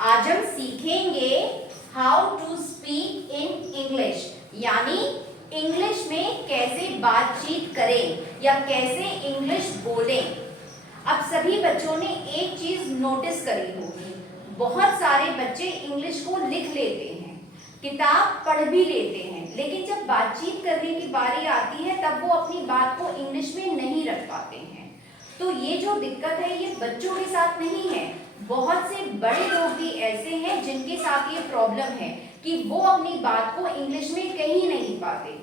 आज हम सीखेंगे how to speak in English, यानी इंग्लिश में कैसे बातचीत करें या कैसे इंग्लिश बोलें। अब सभी बच्चों ने एक चीज नोटिस करी होगी, बहुत सारे बच्चे इंग्लिश को लिख लेते हैं, किताब पढ़ भी लेते हैं, लेकिन जब बातचीत करने की बारी आती है तब वो अपनी बात को इंग्लिश में नहीं रख पाते हैं। तो ये जो दिक्कत है ये बच्चों के साथ नहीं है, बहुत से बड़े लोग भी ऐसे हैं जिनके साथ ये प्रॉब्लम है कि वो अपनी बात को इंग्लिश में कह ही नहीं पाते।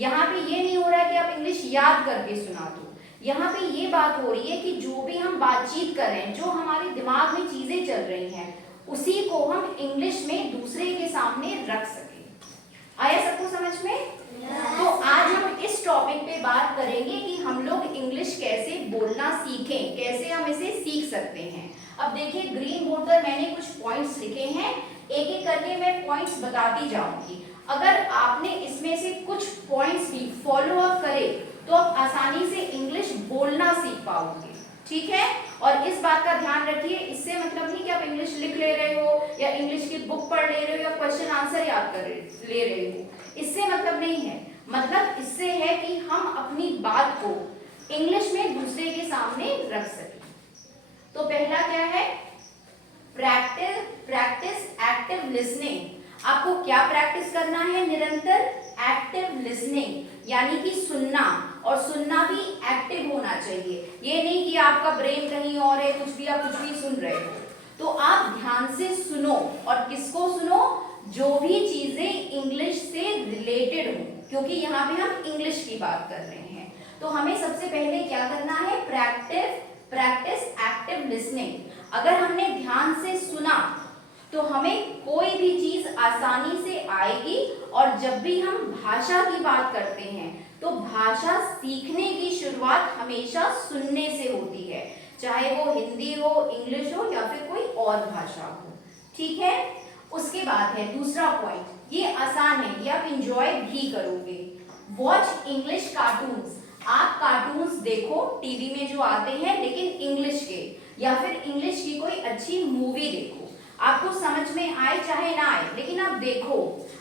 यहाँ पे ये नहीं हो रहा है कि आप इंग्लिश याद करके सुना दो, यहाँ पे ये बात हो रही है कि जो भी हम बातचीत कर रहे हैं, जो हमारे दिमाग में चीजें चल रही हैं, उसी को हम इंग्लिश में दूसरे के सामने रख सके। आया सबको समझ में? तो आज हम इस टॉपिक पे बात करेंगे कि हम लोग इंग्लिश कैसे बोलना सीखें, कैसे हम इसे सीख सकते हैं। अब देखिए ग्रीन बोर्ड पर मैंने कुछ पॉइंट्स लिखे हैं, एक एक करके मैं पॉइंट्स बताती जाऊंगी। अगर आपने इसमें से कुछ पॉइंट्स भी फॉलो अप करे तो आप आसानी से इंग्लिश बोलना सीख पाओगे, ठीक है? और इस बात का ध्यान रखिए, इससे मतलब नहीं कि आप इंग्लिश लिख ले रहे हो या इंग्लिश की बुक पढ़ ले रहे हो या क्वेश्चन आंसर याद कर ले रहे हो, इससे मतलब नहीं है। मतलब इससे है कि हम अपनी बात को इंग्लिश में दूसरे के सामने रख सकें। तो पहला क्या है? Practice active listening. आपको क्या प्रैक्टिस करना है? निरंतर एक्टिव लिसनिंग, यानी कि सुनना, और सुनना भी एक्टिव होना चाहिए। ये नहीं कि आपका ब्रेन कहीं और है, कुछ भी आप कुछ भी सुन रहे हो। तो आप ध्यान से सुनो, और किसको सुनो? जो भी चीजें इंग्लिश से रिलेटेड हो, क्योंकि यहाँ पे हम इंग्लिश की बात कर रहे हैं। तो हमें सबसे पहले क्या करना है? Practice active listening. अगर हमने ध्यान से सुना तो हमें कोई भी चीज आसानी से आएगी, और जब भी हम भाषा की बात करते हैं तो भाषा सीखने की शुरुआत हमेशा सुनने से होती है, चाहे वो हिंदी हो, इंग्लिश हो या फिर कोई और भाषा हो, ठीक है? उसके बाद है दूसरा पॉइंट, ये आसान है, ये आप इंजॉय भी करोगे। Watch English cartoons. आप कार्टून्स देखो टीवी में जो आते हैं, लेकिन इंग्लिश के, या फिर इंग्लिश की कोई अच्छी मूवी देखो। आपको समझ में आए चाहे ना आए, लेकिन आप देखो,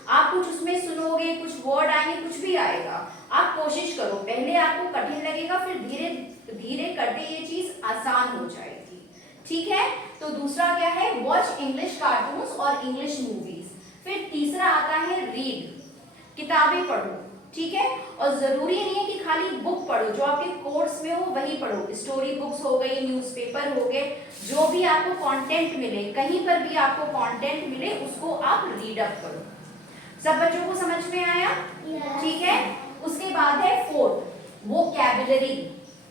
आप कुछ उसमें सुनोगे, कुछ वर्ड आएंगे, कुछ भी आएगा। आप कोशिश करो, पहले आपको कठिन लगेगा, फिर धीरे धीरे करते ये चीज आसान हो जाएगी, ठीक है? तो दूसरा क्या है? वॉच इंग्लिश कार्टून्स और इंग्लिश मूवीज। फिर तीसरा आता है रीड, किताबें पढ़ो, ठीक है? और जरूरी नहीं है कि खाली बुक पढ़ो, जो आपके कोर्स में हो वही पढ़ो। स्टोरी बुक्स हो गई, न्यूज़पेपर हो गए, जो भी आपको कंटेंट मिले, कहीं पर भी आपको कंटेंट मिले, उसको आप रीड अप करो। सब बच्चों को समझ में आया? ठीक है। उसके बाद है फोर्थ, वोकैबुलरी,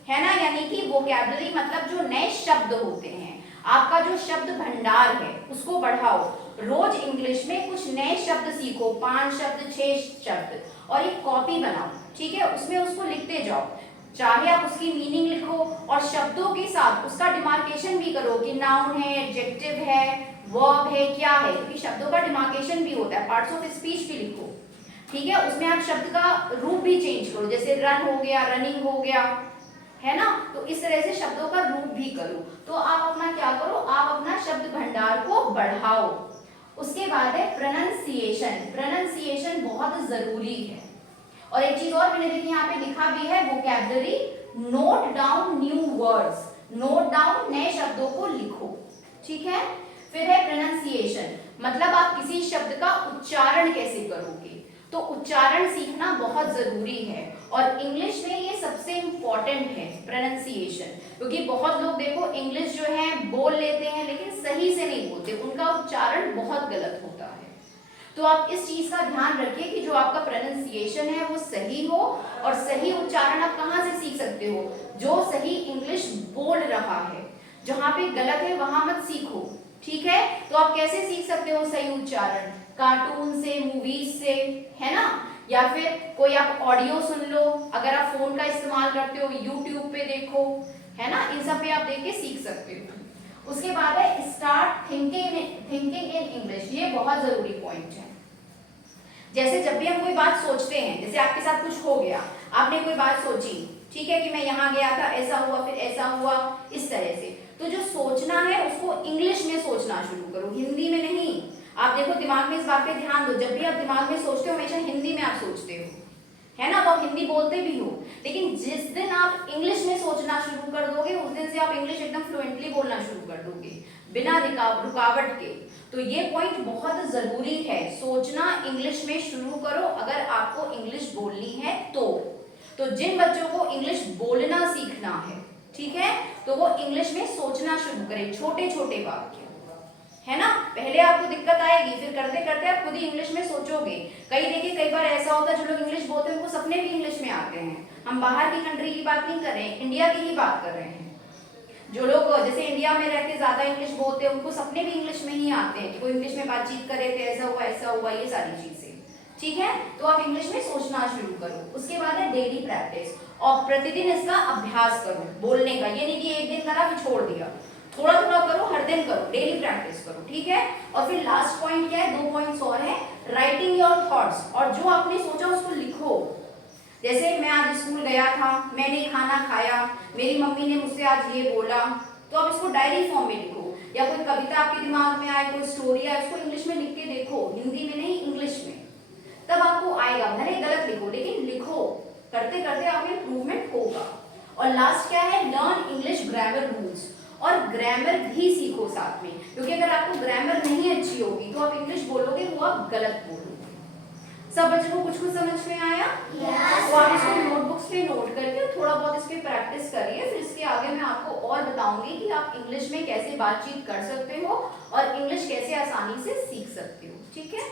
है ना? यानी कि वोकैबुलरी मतलब जो नए शब्द होते हैं, आपका जो शब्द भंडार है उसको बढ़ाओ। रोज इंग्लिश में कुछ नए शब्द सीखो, 5 शब्द, 6 शब्द, और एक कॉपी बनाओ, ठीक है? उसमें उसको लिखते जाओ, चाहे आप उसकी मीनिंग लिखो, और शब्दों के साथ उसका डिमार्केशन भी करो कि नाउन है, एडजेक्टिव है, वर्ब है, क्या है, क्योंकि शब्दों का डिमार्केशन भी होता है। पार्ट्स ऑफ स्पीच भी लिखो, ठीक है? उसमें आप शब्द का रूप भी चेंज करो, जैसे रन हो गया, रनिंग हो गया, है ना? तो इस तरह से शब्दों का रूप भी करो। तो आप अपना क्या करो? आप अपना शब्द भंडार को बढ़ाओ। उसके बाद है प्रोनंसिएशन। प्रोनंसिएशन बहुत जरूरी है। और एक चीज और मैंने देखी यहाँ पे लिखा भी है, vocabulary, note down new words. Note down, नए शब्दों को लिखो, ठीक है? फिर है प्रोनंसिएशन, मतलब आप किसी शब्द का उच्चारण कैसे करोगे। तो उच्चारण सीखना बहुत जरूरी है, और इंग्लिश में ये सबसे इंपॉर्टेंट है प्रोनंसिएशन, क्योंकि बहुत लोग देखो इंग्लिश जो है बोल लेते हैं लेकिन सही से नहीं बोलते, उनका उच्चारण बहुत गलत होता है। तो आप इस चीज का ध्यान रखिए कि जो आपका प्रोनंसिएशन है वो सही हो, और सही उच्चारण आप कहाँ से सीख सकते हो? जो सही इंग्लिश बोल रहा है, जहाँ पे गलत है वहां मत सीखो, ठीक है? तो आप कैसे सीख सकते हो सही उच्चारण? कार्टून से, मूवीज से, है ना? या फिर कोई आप ऑडियो सुन लो, अगर आप फोन का इस्तेमाल करते हो यूट्यूब पे देखो, है ना? इन सब पे आप देख के सीख सकते हो। उसके बाद है स्टार्ट थिंकिंग इन इंग्लिश। ये बहुत जरूरी पॉइंट है। जैसे जब भी हम कोई बात सोचते हैं, जैसे आपके साथ कुछ हो गया, आपने कोई बात सोची, ठीक है, कि मैं यहाँ गया था, ऐसा हुआ, फिर ऐसा हुआ, इस तरह से, तो जो सोचना है उसको इंग्लिश में सोचना शुरू करो, हिंदी में नहीं। आप देखो दिमाग में इस बात पे ध्यान दो, जब भी आप दिमाग में सोचते हो हमेशा हिंदी में आप सोचते हो, है ना, तो आप हिंदी बोलते भी हो, लेकिन जिस दिन आप इंग्लिश में सोचना शुरू कर दोगे उस दिन से आप इंग्लिश एकदम फ्लुएंटली बोलना शुरू कर दोगे बिना रुकावट के। तो ये पॉइंट बहुत जरूरी है, सोचना इंग्लिश में शुरू करो अगर आपको इंग्लिश बोलनी है तो जिन बच्चों को इंग्लिश बोलना सीखना है, ठीक है, तो वो इंग्लिश में सोचना शुरू करें, छोटे छोटे वाक्य, है ना। पहले आपको दिक्कत आएगी, फिर करते करते आप खुद ही इंग्लिश में सोचोगे। कई बार ऐसा होता है जो लोग इंग्लिश बोलते हैं उनको सपने भी इंग्लिश में आते हैं। हम बाहर की कंट्री की बात नहीं कर रहे हैं, इंडिया की ही बात कर रहे हैं। जो लोग जैसे इंडिया में रहते ज्यादा इंग्लिश बोलते हैं उनको सपने भी इंग्लिश में ही आते हैं, कोई इंग्लिश में बातचीत करे थे, ऐसा हुआ, ये सारी चीजें, ठीक है। तो आप इंग्लिश में सोचना शुरू करो। उसके बाद है डेली प्रैक्टिस, और प्रतिदिन इसका अभ्यास करो बोलने का। ये नहीं कि एक दिन करा फिर छोड़ दिया, थोड़ा थोड़ा करो, हर दिन करो, डेली प्रैक्टिस करो, ठीक है। और फिर लास्ट पॉइंट क्या है, 2 पॉइंट्स और है, राइटिंग योर थॉट्स, और जो आपने सोचा उसको लिखो। जैसे मैं आज स्कूल गया था, मैंने खाना खाया, मेरी मम्मी ने मुझसे आज ये बोला, तो आप इसको डायरी फॉर्म में लिखो, या कोई कविता आपके दिमाग में आए, कोई स्टोरी आए, उसको इंग्लिश में लिख के देखो, हिंदी में नहीं इंग्लिश में, तब आपको आएगा। भले गलत लिखो लेकिन लिखो, करते करते आप में इम्प्रूवमेंट होगा। और लास्ट क्या है, लर्न इंग्लिश ग्रामर रूल्स, और ग्रामर भी सीखो साथ में, क्योंकि अगर आपको ग्रामर नहीं अच्छी होगी तो आप इंग्लिश बोलोगे वो आप गलत बोलोगे। सब बच्चों को कुछ समझ में आया? तो आप इसको नोटबुक्स पे नोट करके थोड़ा बहुत इस पे प्रैक्टिस करिए, फिर इसके आगे मैं आपको और बताऊंगी कि आप इंग्लिश में कैसे बातचीत कर सकते हो और इंग्लिश कैसे आसानी से सीख सकते हो, ठीक है।